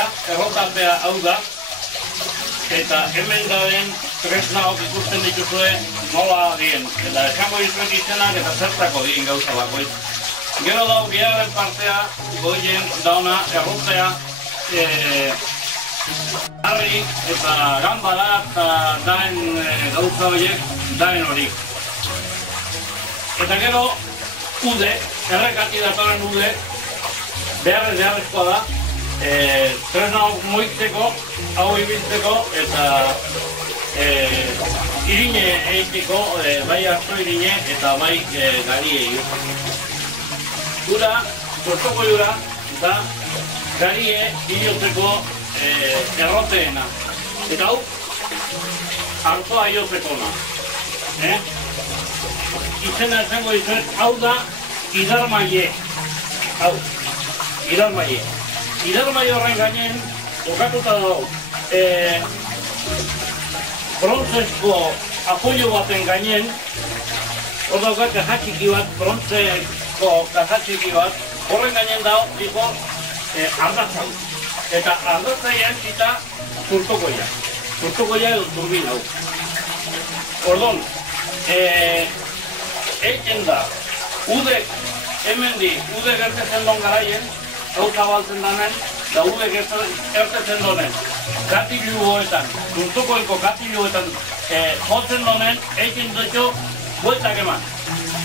errotapea hau da, eta hemen dauden tresnaok ikusten dituzue nola dien. Eta esango dizuet izenak eta zertako dien gauza bakoitz. Gero dau, bigarren partea, goien dauna errotea, harri eta gambara eta daen gauza horiek, daen hori. Eta gero, ude, errekati datoren ude, beharrezkoa da, tresna moitzeko, hau ibiltzeko eta irine egiteko, bai harto irine eta bai gari egin. Gura, sortoko jura, eta garie iotzeko erroteena. Eta hau, hartoa iotzekoena. Izena esango dizuet, hau da idarmaile. Hau, idarmaile. Idarmaile horren gainen, okatuta dago, brontzezko apoio baten gainen, hor dauka kaja txiki bat, brontzezko kaja txiki bat, horren gainen dago, diko, ardatzau. Eta ardatzaia zita zurtokoia. Zurtokoia edo turbin hau. Ordon, eiken da, udek, hemendi, ude gertezen don garaien, hau zabaltzen danen, da ude gertezen donen, katiluoetan, zurtokoeko katiluoetan jotzen donen, eiken dutxo bueltak eman.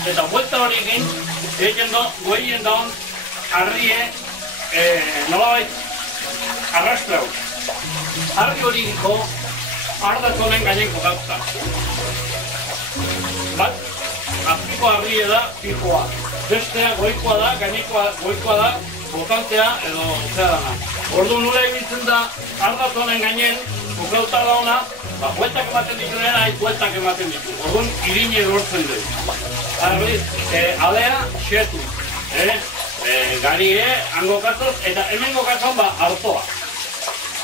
Eta buelta hori egin, eiken do, goeien daun, harrie, nolabait, arrastlau. Harri hori diko, ardatzonen gainen kokatuta. Bat, azpiko harrie da, pikoa. Bestea goikoa da, gainekoa goikoa da, botantea edo zera dana. Ordu nula ibiltzen da, ardatzonen gainen, kokauta dauna, bueltak ematen ditu nena, bueltak ematen ditu. Orduan, irine lortzen du. Arri, alea, xetu. Garie, hango kazoz, eta hemengo kazon hartoa.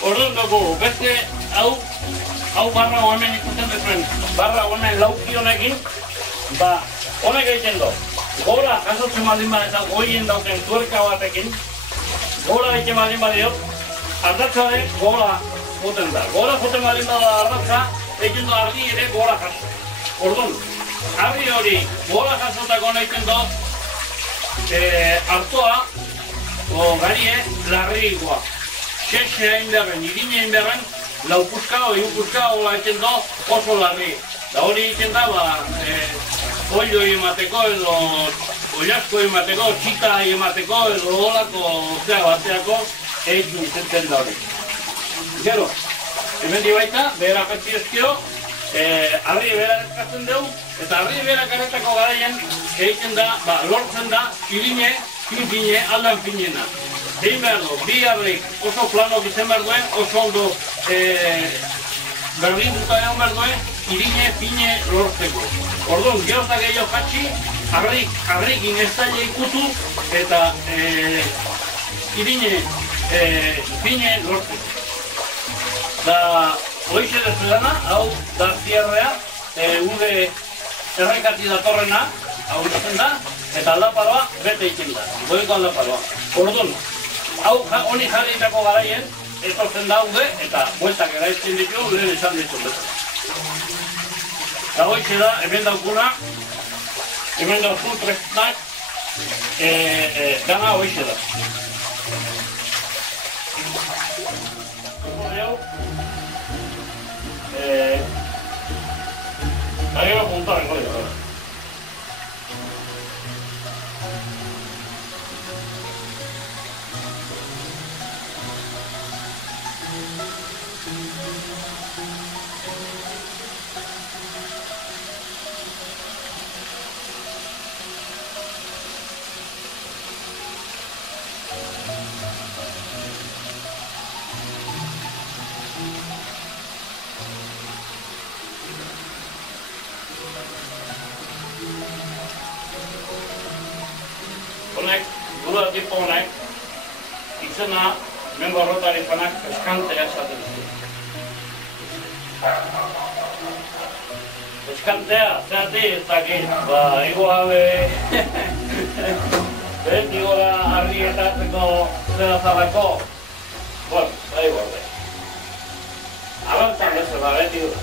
Orduan dugu, beste hau barra hemen ikusten dezuen, barra honen lauki honekin, honek egiten du. Gora jasotzen baldin bat eta goien dauten tuerka batekin, gora egiten baldin badiot, ardatzare gora joten da. Gora joten baldin bat ardatza, egiten du argi ere gora jaso. Orduan, argi hori gora jasotako egiten du, hartoa, garie, larrikoa. Xexe hain beharren, irine hain beharren, laupuska o iupuska hola egiten du oso larri. Da hori egiten da, olio emateko edo oilasko emateko, txita emateko edo olako zea bateako egin izaten da hori. Gero, hemen baita, behera petzi ezkio, harri behera eskatzen dugu, eta harri behera karetako garaien egiten da, lortzen da, irine, finfine, aldan finena. Egin behar du, bi harrik oso planok izan behar duen, oso ondo berdin duta egon behar duen, irine, fine lortzeko. Orduan, geozak gehiago jatxi, harrikin ez da ikutu eta irine, fine lortzeko. Da, hoize dezu dana, hau da zierrea, ude errekati datorrena, hau izan da, eta aldaparoa bete egiten da, goiko aldaparoa. Orduan, hau honi jarritako garaien, etortzen da ude, eta bueltak eraizten ditu, lehen esan ditu bezala. Eta hoize da, hemen daukuna, hemen daukun tresnak, dana hoize da. Gero puntaren goi da. Honek, gura tipo honek, izena, hemen barrotari panak eskantea esaten du. Eskantea, zehati ez dakit, ego gabe, beti gora harri eta atzeko zera zarako. Bueno, zela, beti da.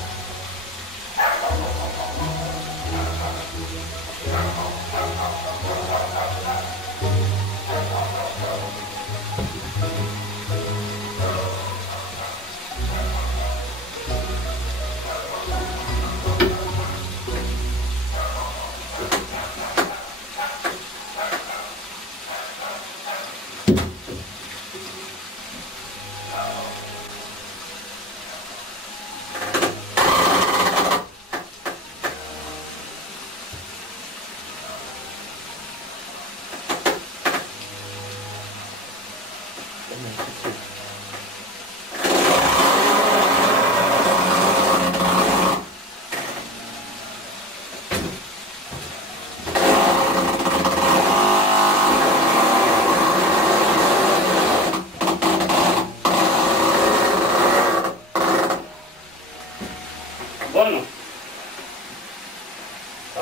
Bueno,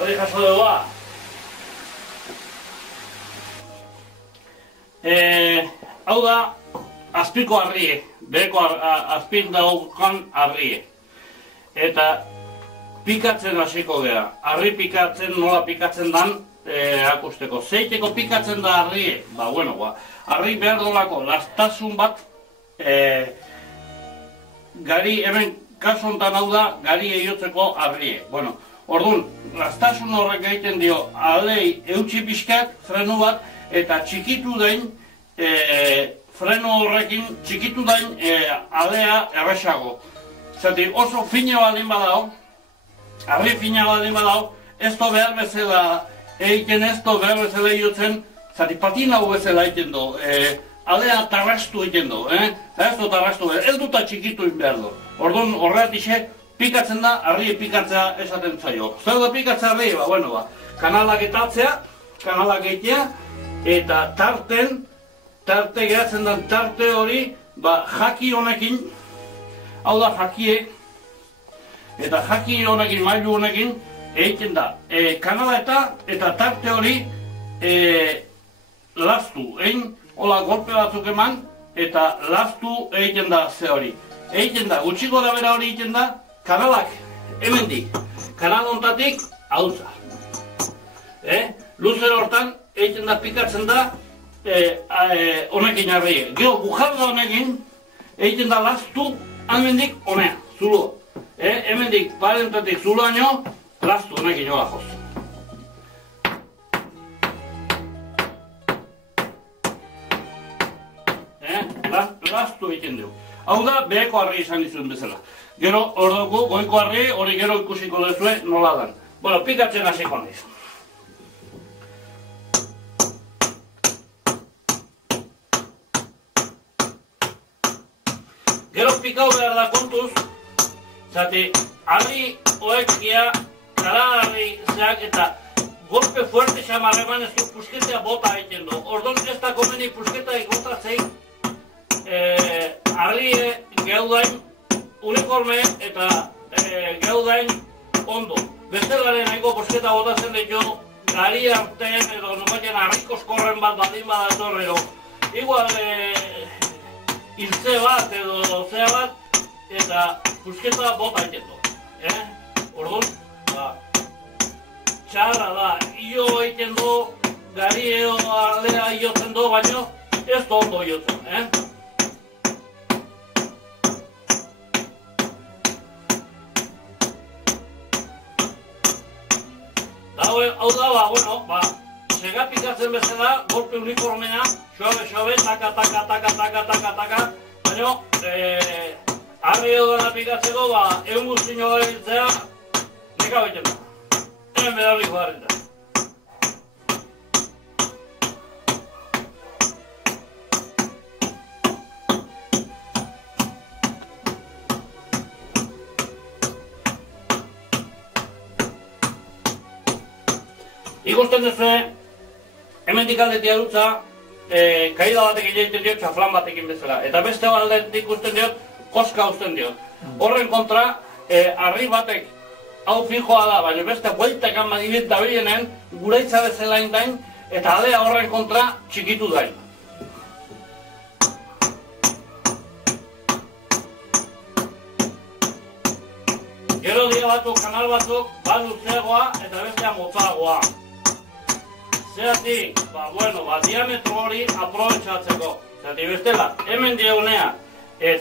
hori jaso dugu. Hau da, azpiko harrie, beheko azpik daukan harrie. Eta pikatzen hasiko gara. Harri pikatzen, nola pikatzen dan, akusteko. Zeiteko pikatzen da harrie? Harri behar dolako lastasun bat, gari hemen kasu honetan hau da, gari eiotzeko harrie. Orduan, lastasun horrek egiten dio, alei eutxi pixkat, frenu bat, eta txikitu dain, freno horrekin txikitu dain alea erresago. Zati oso fina baldin badao, harri fina baldin badao, ez do behar bezala egiten, ez do behar bezala eiotzen, zati patina hau bezala egiten do, alea tarrastu egiten do, ez do tarrastu, ez duta txikitu behar do. Orduan horretik pikatzen da, harri pikatzea esaten zaio. Zer da pikatzea harri? Kanalak etatzea, kanalak egitea, eta tarte geratzen den tarte hori, jaki honekin, hau da jakie, eta jaki honekin, mailu honekin, egiten da. Kanala eta tarte hori lastu, hola golpe batzuk eman, eta lastu egiten da ze hori. Egiten da, gutxiko da bera hori egiten da, kanalak, hemendik, kanal honetatik, hauza. Luzer hortan, egiten da, pikatzen da, honekin harri. Gero, bujarda honekin, egiten da lastu, hemendik, honea, zulo. Hemendik, parentatik zuloaino, lastu honekin joa joz. Lastu egiten dugu. Hau da, beheko harri izan izuen bezala. Gero, hor dugu, goiko harri, hori gero ikusiko duzue nola dan. Pikatzen hasiko naiz. Gero pikau behar da kontuz, zati, harri oekia, kara harri zeak eta golpe fuerte xamarreman ez du pusketea bota egiten du. Ordon ez da komeni pusketa ikota zein, harri geudain uniforme eta geudain ondo. Bestelaren nahiko pusketa botatzen ditu, gari artean edo numaten harrikoz korren bat baldin badator edo. Igual hiltze bat edo zea bat eta pusketa bota egiten du. Orduan, txarra da, io egiten du, gari edo aldea iotzen du, baino ez du ondo iotzen. Hau da, sega pikatzen bezala, golpe uniformea, xoabe, taka, baina, harri edo dara pikatzeko, egun guztino hiltzea, neka baiten da. Hemen beharrik badarren da. Ikusten duzue, hemendik aldetik adutza, kaida batekin egiten diot, txaflan batekin bezala. Eta beste aldetik ikusten diot, koska uzten diot. Horren kontra, harri batek hau fijoa da, baina beste bueltak amadibit da birenen, guraitza bezala indain, eta alea horren kontra txikitu dain. batzuk, kanal batzuk, bat luzeagoa eta bestea motzagoa. Zeratik, diametro hori aprobetxatzeko. Zeratik bestela, hemen diegunea,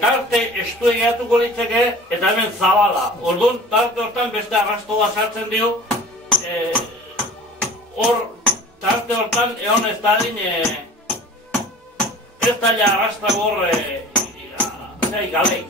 tarte estu egiatuko litzeke eta hemen zabala. Orduan, tarte hortan beste arrasto bat sartzen dio, tarte hortan egon ez da din, ez da ja arrastago hor, galei.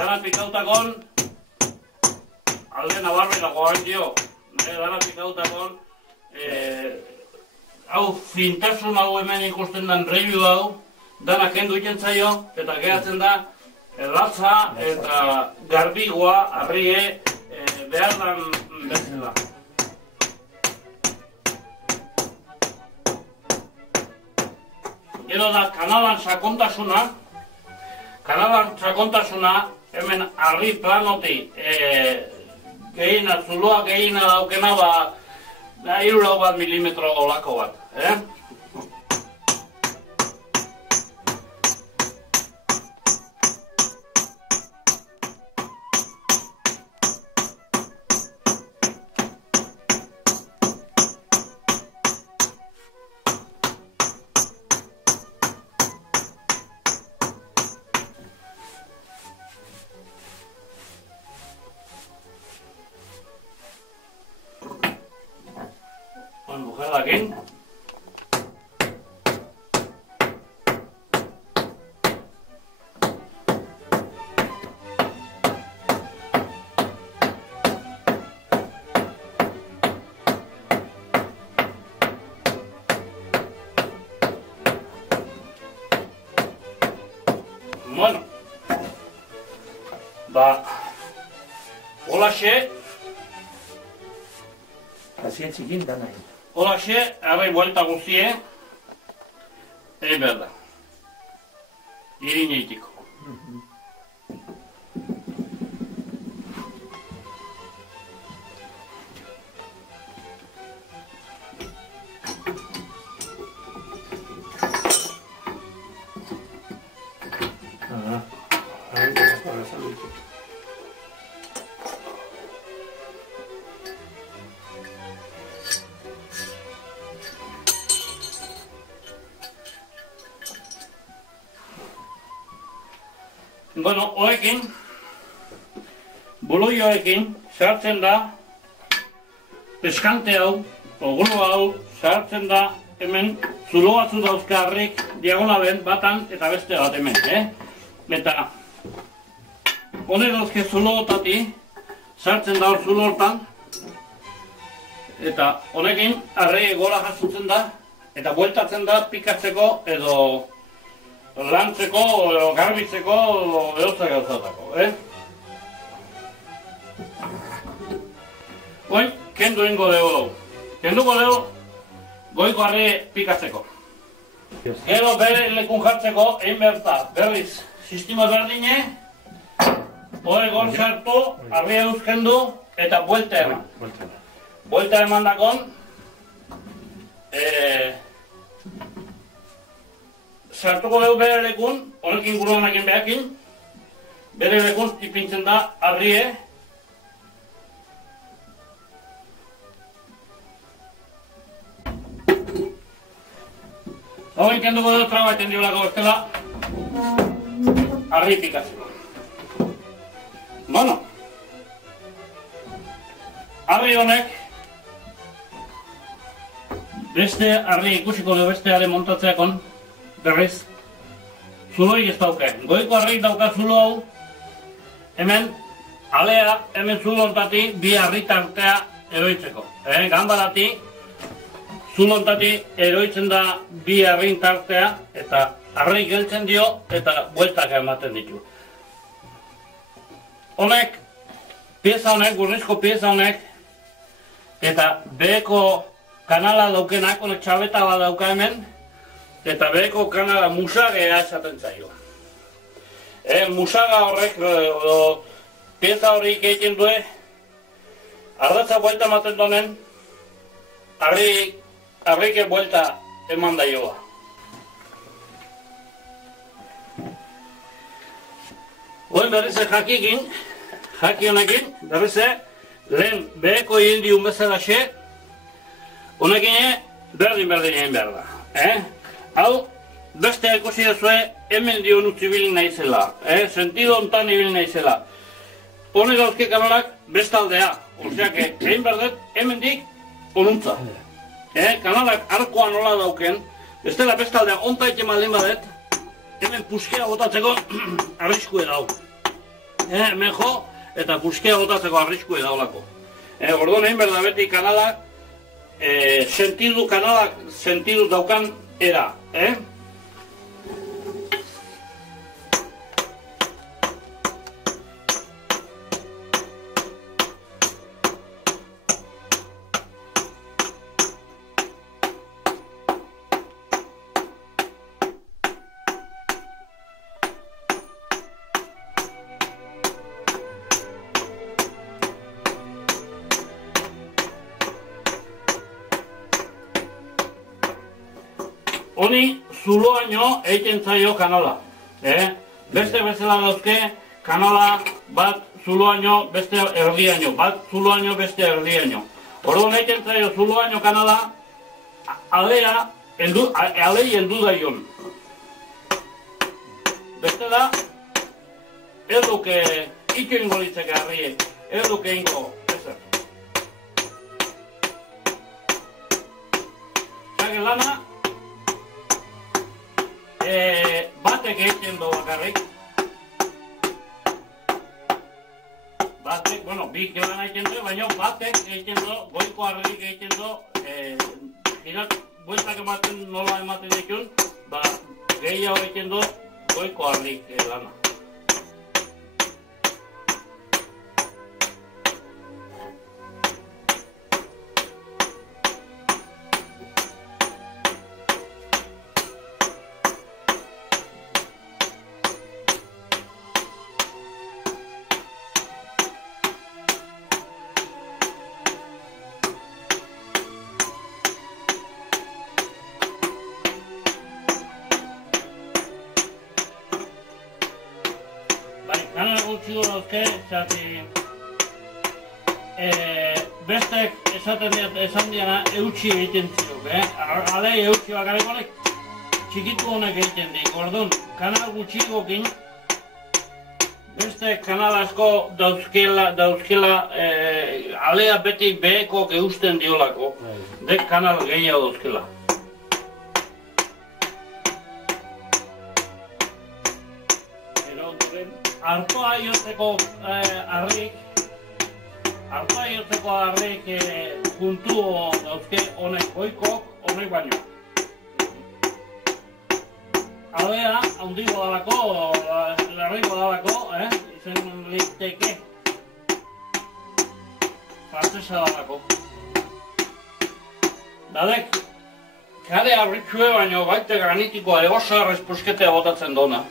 Dana pikautakon, alde nabarmenako hain dio, dana pikautakon, hau fintasun hau hemen ikusten den review hau, dana kendu iten zaio, eta geratzen da, latza eta garbigoa, arrie, behar dan bezala. Gero da kanalan sakontasuna, hemen arri planoti zuloa gehiena daukena ba 1 milimetro olako bat. Bujerdakin. Bueno, holaxe. Pazientzikin da nahi. Holaxe, arrai buelta guzie, berda, irineitiko. Bueno, hoekin, buluioekin, sartzen da, peskante hau, ogulu hau, sartzen da, hemen, zulo batzu dauzkarrik, diagonalen batan eta beste bat hemen, Eta, honek dauzke zulootati, sartzen da hor zulo hortan, eta honekin, arrei gola jasotzen da, eta bueltatzen da pikatzeko edo lantzeko, garbitzeko, edotzak gauzatako, Oin, kendu ingo dugu. Kenduko dugu, goiko arri pikatzeko. Gero bere lekun jartzeko, egin berta, berriz, sistema berdine, hori gon sartu, arri euskendu, eta buelta eman. Buelta eman dakon, sartuko dugu bere lekun, honekin guruanakin behakin, bere lekun ipintzen da arrie. Hori kenduko dugu traba eten diolako bestela, arri pikatzeko. Bueno, arri honek, beste arri ikusiko dugu bestearen montatzeakon, berriz, zuloik ez dauke. Goiko arreik dauka zulo hau, hemen alea hemen zulontatik bi harritartea eroitzeko. Ganbaratik zulontatik eroitzen da bi harrin tartea eta harri geltzen dio eta bueltak ematen ditu. Honek, pieza honek, gurnizko pieza honek, eta beheko kanala daukenak, honek txabeta bat dauka hemen, eta beheko kanala musagea esaten zaio. Musaga horrek, pieza horrik egiten du, ardatza buelta ematen donen, harrike buelta eman daioa. Oen berrize jaki honekin, berrize, lehen beheko egin diun bezala xe, honekin berdin egin behar da. Hau, beste ikusi duzue, hemen dion utzi bilin naizela, sentido ontan ibilin naizela. Honek dauzke kanalak bestaldea, oseak egin behar dut, hemen dik onuntza. Kanalak arkoa nola dauken, bestela bestaldea onta iten baldin badet, hemen puskea botatzeko arriskue dau. Hemen jo, eta puskea botatzeko arriskue daulako. Orduan egin behar da beti kanalak, sentidu daukan era. Honi zuloaino egiten zaio kanala. Beste bezala dauzke kanala bat zuloaino beste erdiaino, bat zuloaino beste erdiaino. Orduan egiten zaio zuloaino kanala alei heldu daion. Beste da, ez duke ito ingo litzeke harriek, ez duke ingo ezer. Zage lana, batek egiten du bakarrik. Batek, bueno, bik lan egiten du, baina batek egiten du, goiko harrik egiten du, bueltak ematen nola ematen ditun, gehiago egiten du goiko harrik lana. Kanala gutxiko dauzke, zati bestek esan diana eutxi egiten ziruk, alei eutxi bakarrik honek txikitu honek egiten dik. Orduan, kanal gutxikokin beste kanal asko dauzkela alea beti behekok eusten diolako, dek kanal gehiago dauzkela. Artoa jotzeko harrik puntu dauzke honek goikok, honek baino. Alea, handigo dalako, larriko dalako, izen liteke. Frantzesa dalako. Dadek, kare harritxue baino baite granitikoa oso errez pusketea botatzen dona.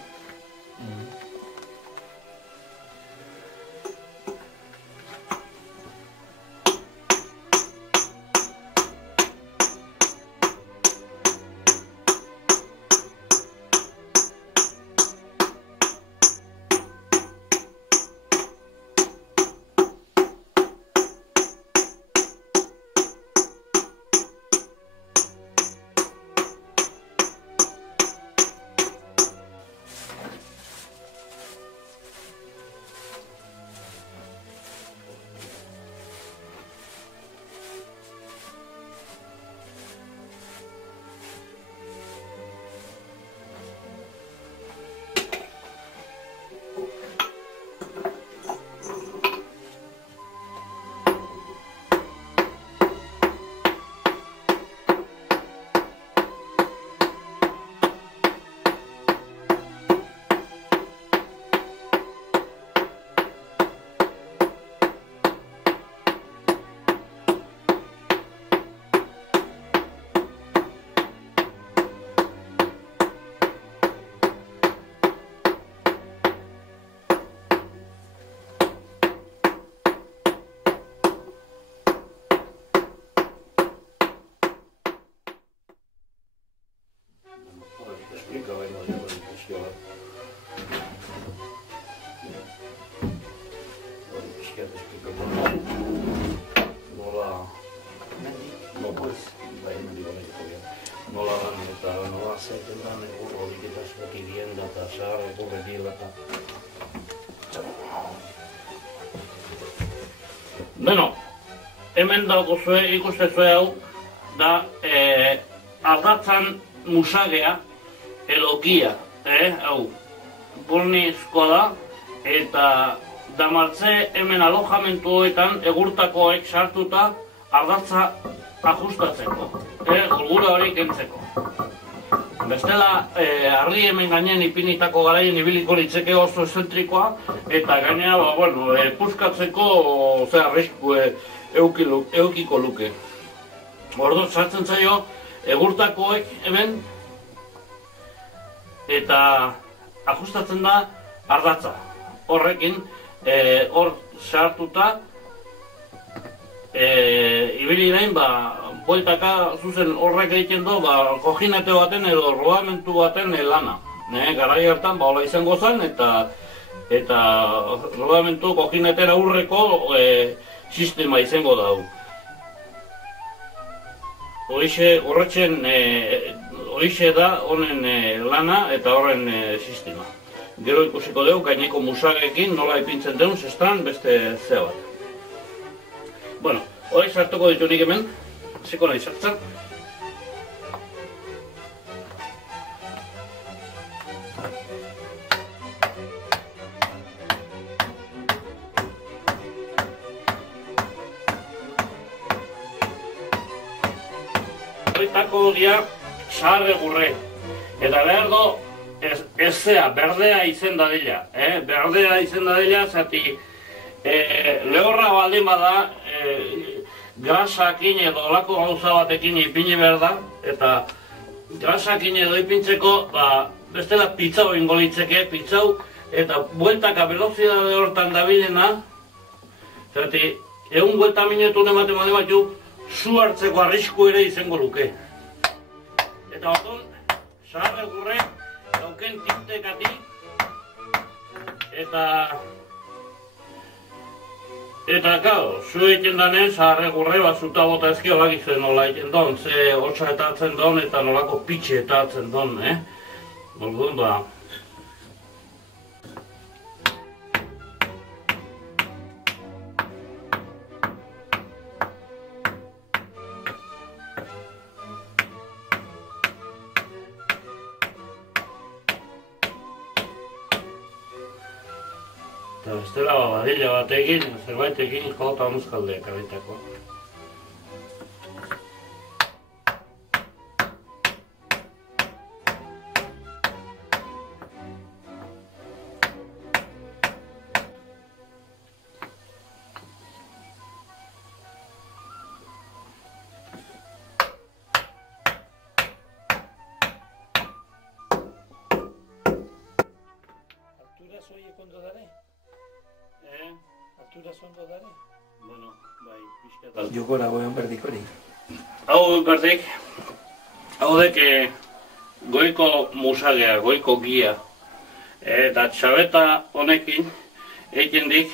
pixkat esplikatu. Nola... Bai, hemendik horretiko behar. Nola dan eta nola zaiten dan egur horik eta zuak irien da eta zahar egur edir da. Beno, hemen daukuzue ikustezue hau da ardatzan musagea edo gia, hau, bornizkoa da eta damartze hemen alojamentu hoetan egurtakoek sartuta ardatza ajustatzeko, gulgura hori kentzeko. Bestela, harri hemen gainen ipinitako garaien ibiliko litzeke oso eszentrikoa eta gainera, puskatzeko arrisku eukiko luke. Ordu sartzen zaio egurtakoek hemen eta ajustatzen da ardatza. Horrekin, hor sartuta ibili dain, bueltaka zuzen horrek egiten du, kojinete baten edo rodamentu baten lana. Garai hartan, hola izango zen, eta rodamentu kojinetera aurreko sistema izango da. Horixe da honen lana eta horren sistema. Gero ikusiko dugu, gaineko musagekin nola ipintzen den, zestan beste zea bat. Bueno, hori sartuko ditu nik hemen, ziko nahi sartzen. Horretako dira zahar egurre, eta behar do ezea, berdea izen dadila. Berdea izen dadila, zati lehorra baldin bada, grasakin edo olako gauza batekin ipini behar da, eta grasakin edo ipintzeko, bestela pitzau ingo litzeke, pitzau, eta bueltaka velozidade hortan dabilena, zerati, egun buelta minutu nematen bade batu, zu hartzeko arrisku ere izango luke. Eta batun, zahar egurre, dauken tintekati, eta gau, zu egiten danen, zahar egurre bat zuta bota ezkio bakizuen nola egiten don, ze hotza eta hartzen don eta nolako pitxe eta hartzen don, Orduan, eta bestela badilla batekin, zerbaitekin jota muzkaldeak abitako. Altura soiek ondo dare? Altura ondo dare? Bueno, bai, pixkat. Jokora goean berdik hori. Hau berdik, hau dek goiko musagea, goiko gia. Eta txabeta honekin egiten dik,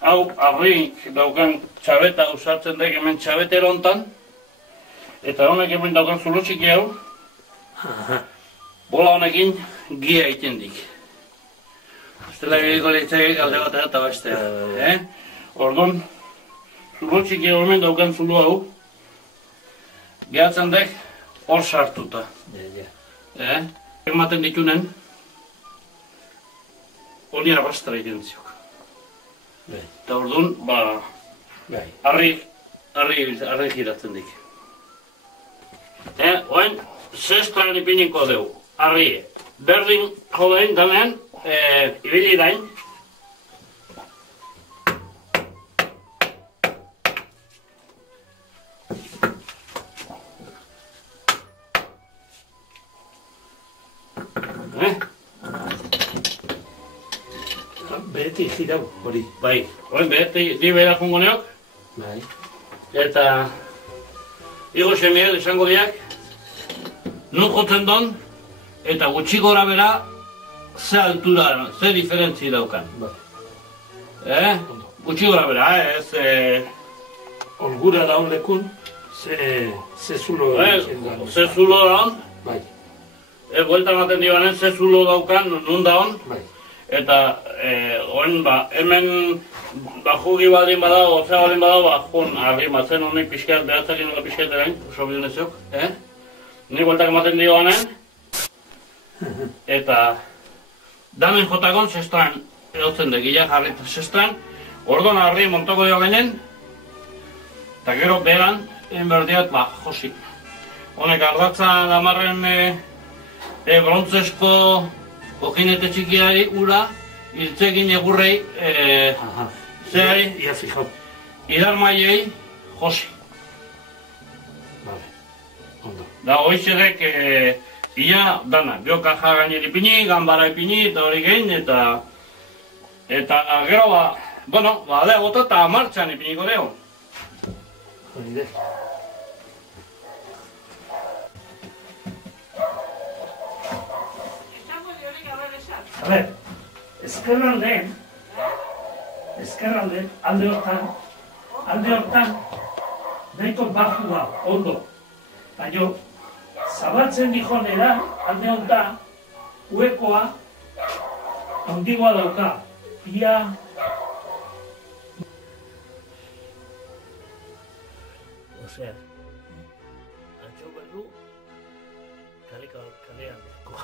hau harrik daukan txabeta usartzen dek hemen txabetero hontan, eta honek hemen daukan zulutxiki hau, bola honekin gia egiten dik. Estela egiteko leitzakek alde bat eta bestea. Orduan, zulutxiki hemen daukan zulu hau, gehatzen dek hor sartuta. Ematen ditunen, honi arrastra egiten ziok. Eta orduan, harri giratzen dik. Oain, zestran ipiniko dugu, harri. Berdin jodein danean, ibili dain. Beti girau hori. Bai, oain beti di behar jungo neok. Bai. Eta Igo Xemiel esango diak, nun jotzen don, eta gutxi gora bera, ze altura, ze diferentzi daukan. Gutxi gora bera, ez... Olgura da lekun, ze zulo da. Ze zulo da hon, Bai, buelta ematen dioanen ze zulo daukan, nun da hon, bai. eta oen hemen jugi baldin badago, ozea baldin badago, jun arrimatzen honek pixkat, behatzakin nola pixkat erain, oso bidunezok, Ni bueltak ematen dioanen, eta damen jotakon sestran erotzen degila jarrita sestran, ordon harri montoko dio ginen, eta gero beran, egin behar diat, josi. Honek ardatza damarren brontzesko kojinete txikiari ura, hiltzekin egurrei, zeari, Ia fijau. idarmaiei, josi. Vale, ondo. Da hoizedek, ia dana, bio kaja gainera ipini, ganbara ipini, eta hori gehin, eta gero, alea bota eta martxan ipiniko deo. Hori de. A ver, ezkerralden, alde hortan, nahiko bajua, ondo. Baina, zabaltzen dijonera, alde hontan, huekoa, handigoa dauka. Ia... Osea, antxo berdu, kalean dezkoa.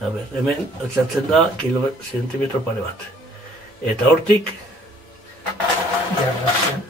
A ber, hemen altzatzen da zentimetro pare bat. Eta hortik... Jarratzen.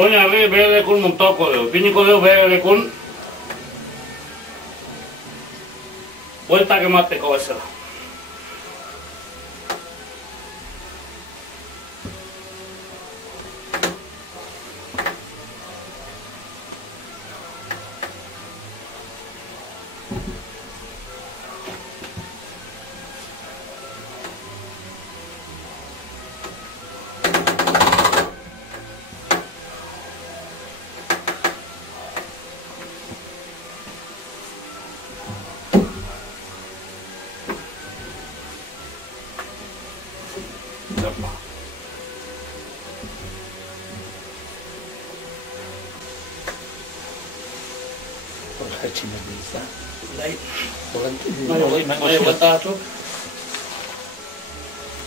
Oin harri bere lekun montauko deu, piniko deu bere lekun bueltak emateko bezala. Jaitxin nahi izan. Nahi, Bai, buelta batzuk.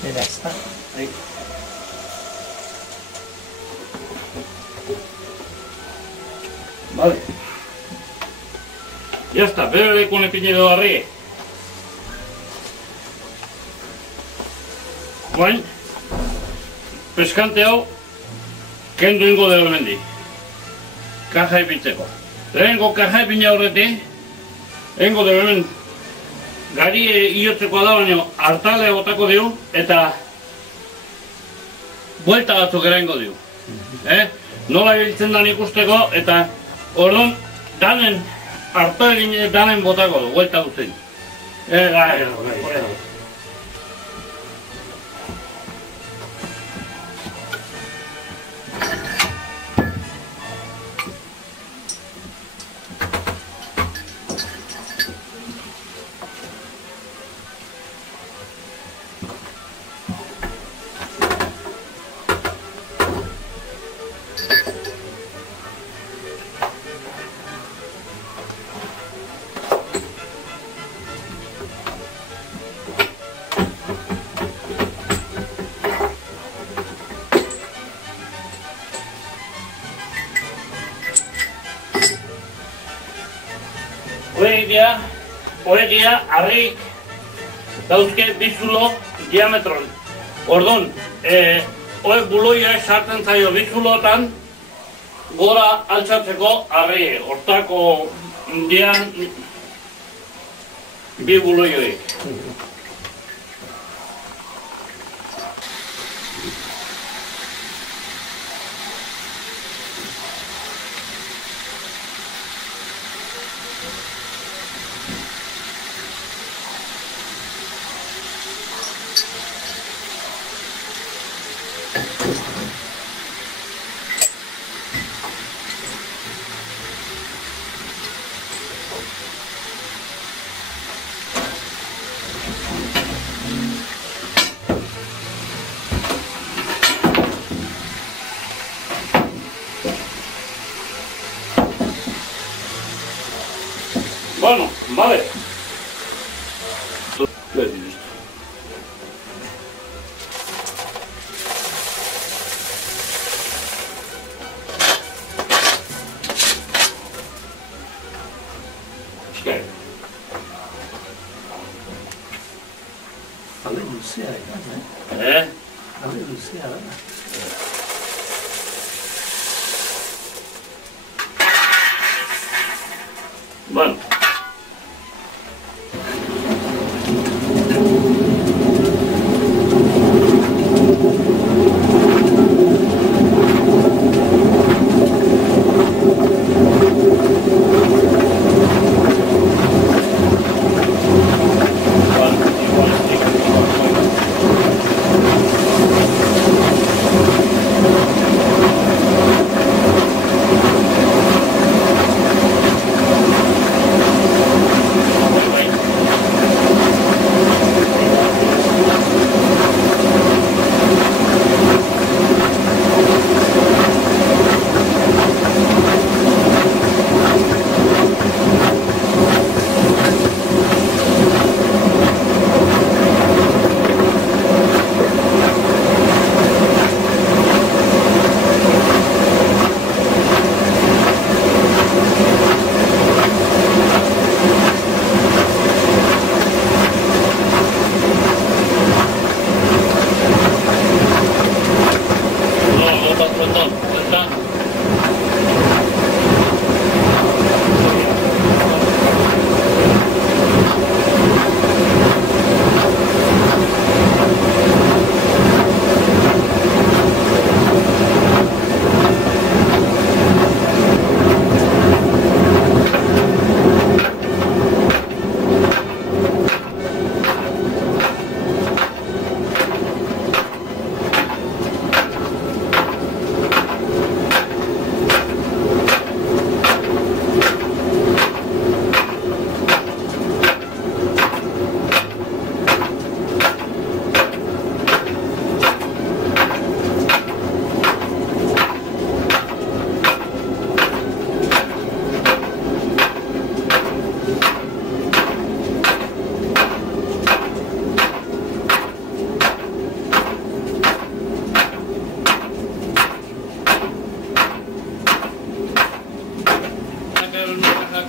Nera ez da. Vale. Ya está, bere lekun epine edo harri. Guain, peskante hau, kendu ingo dela hemendik. Kaja ipintzeko. Lehenko kaja ipina horretik, egingo dela hemen gari iotzekoa da, baina hartalea botako diu, eta buelta batzuk eraingo diu. Nola ibiltzen dan ikusteko, eta orduan danen hartalea danen botako du, buelta guztien. oegia, harri, dauzke bizulo diametron. Orduan, oe buloia sartzen zaio bizulotan, gora altzatzeko harri, hortako dian bi buloioik. Bueno, vale. Ale luzea da, Ale luzea da. Bueno.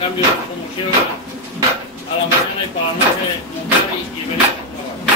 Cambio de promoción a la mañana y para la noche montar y venir a trabajar.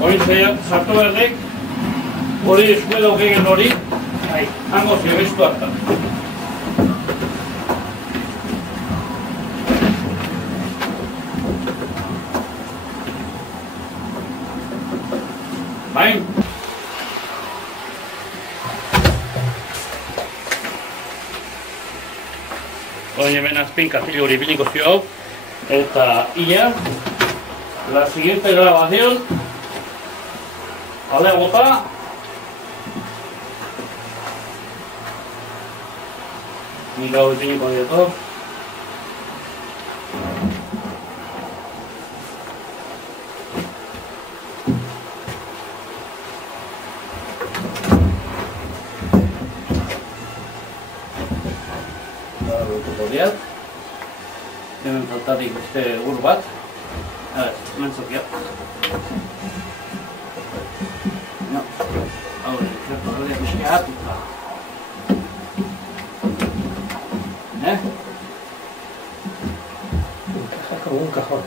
hori sartu berdek, hori eskuedo gegen hori, hango zebeztu hartan. Bain? Hori hemen azpin kastillo hori biliko zio hau, eta ia, la siguiente grabación, ale bota, nik hau etiniko dieto, hemen faltatik beste ur bat, hemen zokiat. No, hau zertu galdea pixka atuta. Encaja como un cajón.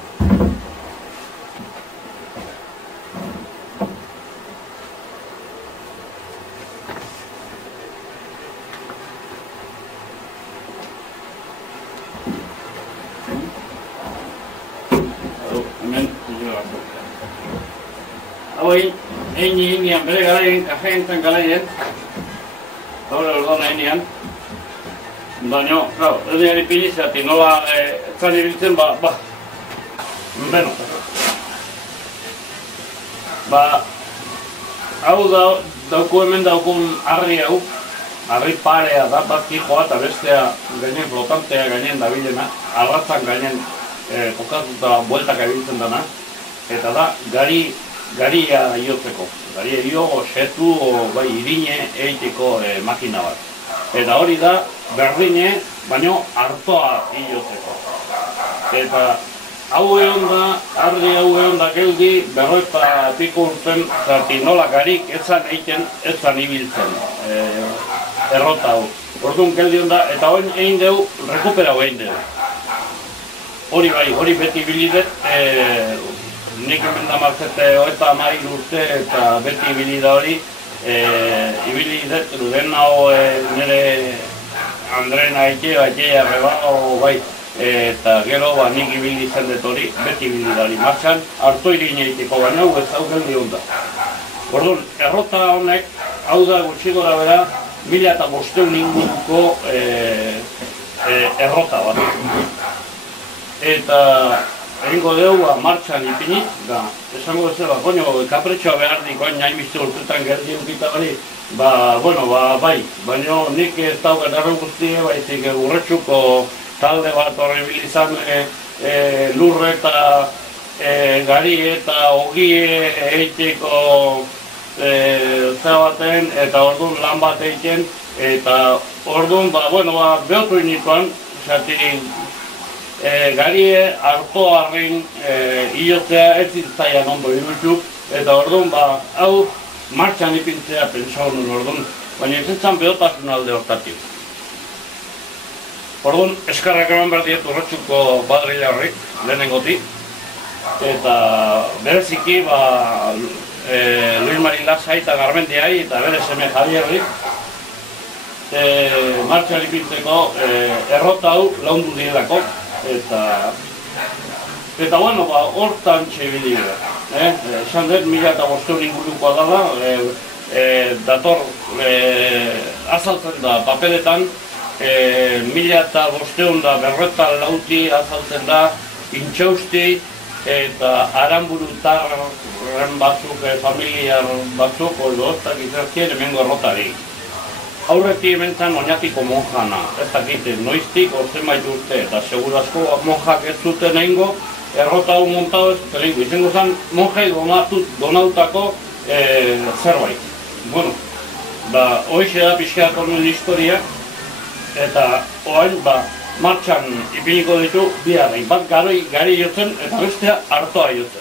Hauei, egin bere garaien, kafeentan garaien, haure ordona egin, baina, ez dian ipinizati, nola etzan ibiltzen, beno. Hau dauku hemen daukun arri hau, arri parea da, bat kijoa eta bestea gainen flotantea gainen dabilena, arratzan gainen kokatuta bueltak abiltzen dana, eta da, garia iotzeko. Garia io, setu, bai irine egiteko makina bat. Eta hori da, berdine, baino hartoa iotzeko. Eta hau egon da, argi hau egon da geldi, berroita piko urten, zati nola garik etzan egiten, etzan ibiltzen. Errota hau. Orduan geldi hon da, eta hori egin dugu, rekuperau egin dugu. Hori bai, hori beti bilidet, nik hemen da marzete hoeta amain urte eta beti ibili da hori, ibili den hau nire Andren aitea rebao bai, eta gero nik ibili zen dut hori, beti ibili da hori martxan, hartu irine egiteko baina ez hau geldi hon da. Orduan, errota honek, hau da gutxi gora bera, 1500 inguruko errota bat. Eta egingo dugu martxan ipinit, esango bezala, kapretxoa behar dik, hainbizte urtetan gerdi eukita hori, bai, baina nik ez daukat erren guztie, baizik urretxuko talde bat horre bilizan lurre eta gari eta ogie egiteko baten, eta orduan lan bat egiten, eta orduan, behotu inituan, garie hartoarren iotzea ez zitzaian ondo irutu, eta orduan hau martxan ipintzea pentsau nun orduan, baina ez etzan behotasun alde hortatik. Orduan eskarrak eman behar diet urretxuko badrila horrik, lehenengoti, eta bereziki Luis Mari Lasai eta Garmendiai eta bere seme Javierri martxan ipintzeko errota hau laundu dielako. Eta hortan txebili gara. Esan dut, 1500 ingurukoa dala, dator azaltzen da papeletan, 1500 da berretan lauti azaltzen da, intxausti eta aranburutarren batzuk, familiar batzuk, oztak izazkien emengo errotari. Aurretik hementzan oinatiko monjana, ez dakite noiztik, zenbait urte, eta segurazko monjak ez zuten egingo, errota hau montado ez zuten egingo. Izango zen monjai donautako zerbait. Bueno, hoxe da pixkeak horren historia, eta oain martxan ipiniko ditu bi arrein. Bat gari jotzen eta bestea hartoa jotzen.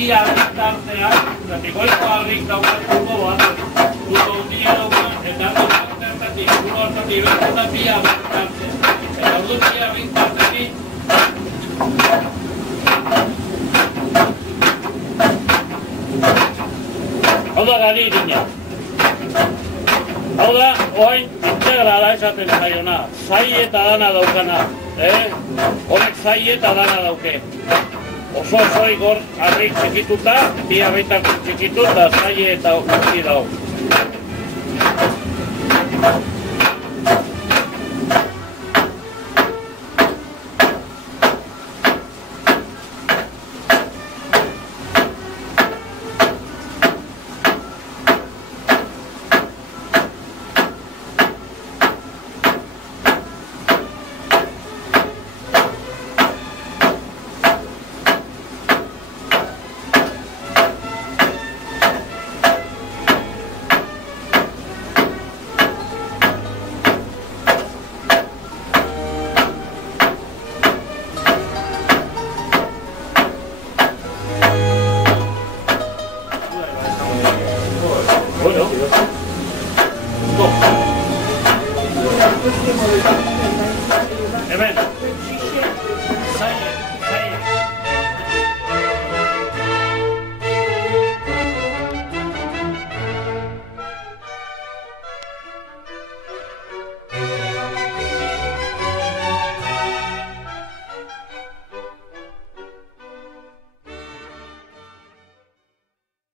bi harrik artean, zati goiko harrik daukatuko bat, guto utile daukan, eta hartatik, guto hartatik bertuta bi harrik artean. Eta ordu bi harrik artetik, hau da gari irina. Hau da, oain integrala esaten zaiona, zai eta dana daukana. Honek zai eta dana dauke. Oso igor harrik txikituta, bi harritak txikituta, zai eta guzti dau. Bueno,